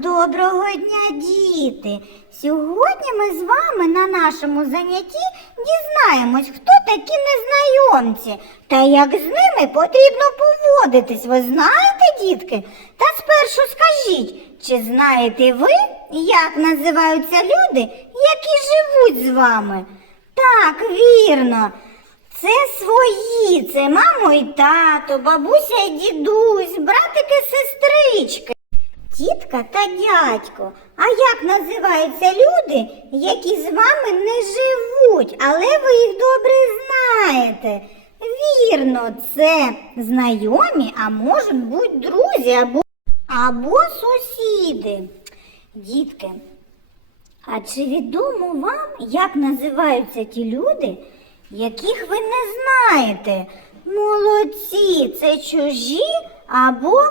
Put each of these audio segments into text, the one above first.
доброго дня, діти! Сьогодні ми з вами на нашому занятті дізнаємось, хто такі незнайомці та як з ними потрібно поводитись. Ви знаєте, дітки? Та спершу скажіть, чи знаєте ви, як називаються люди, які живуть з вами? Так, вірно. Це свої, це мамо і тато, бабуся і дідусь, братики, сестрички. Тітка та дядько. А як називаються люди, які з вами не живуть, але ви їх добре знаєте? Вірно, це знайомі, а можуть бути друзі або, або сусіди. Дітки, а чи відомо вам, як називаються ті люди, яких ви не знаєте? Молодці, це чужі або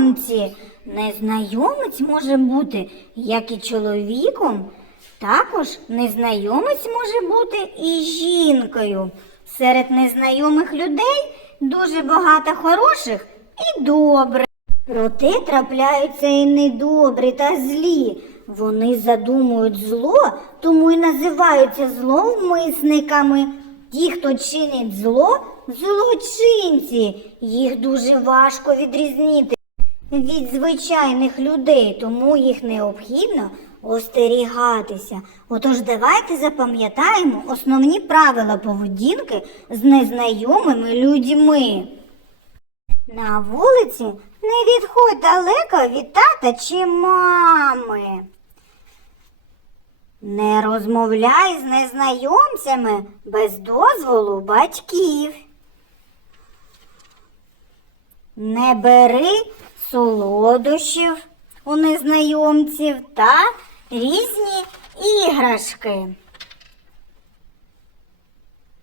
незнайомці. Незнайомець може бути як і чоловіком, також незнайомець може бути і жінкою. Серед незнайомих людей дуже багато хороших і добрих. Проте трапляються і недобрі та злі. Вони задумують зло, тому й називаються зловмисниками. Ті, хто чинить зло, злочинці. Їх дуже важко відрізнити від звичайних людей, тому їх необхідно остерігатися. Отож, давайте запам'ятаємо основні правила поведінки з незнайомими людьми. На вулиці не відходь далеко від тата чи мами. Не розмовляй з незнайомцями без дозволу батьків. Не бери солодощів у незнайомців та різні іграшки.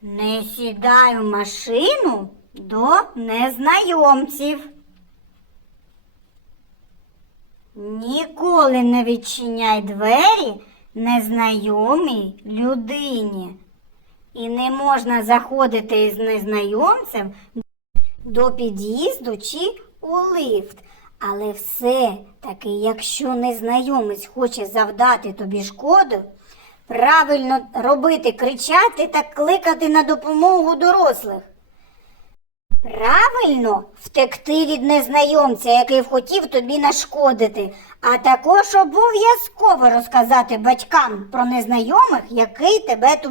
Не сідай в машину до незнайомців. Ніколи не відчиняй двері незнайомій людині. І не можна заходити із незнайомцем до під'їзду чи у лифт. Але все-таки, якщо незнайомець хоче завдати тобі шкоду, правильно робити, кричати та кликати на допомогу дорослих. Правильно втекти від незнайомця, який хотів тобі нашкодити, а також обов'язково розказати батькам про незнайомих, який тебе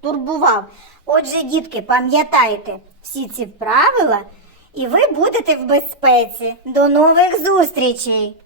турбував. Отже, дітки, пам'ятайте всі ці правила, і ви будете в безпеці. До нових зустрічей!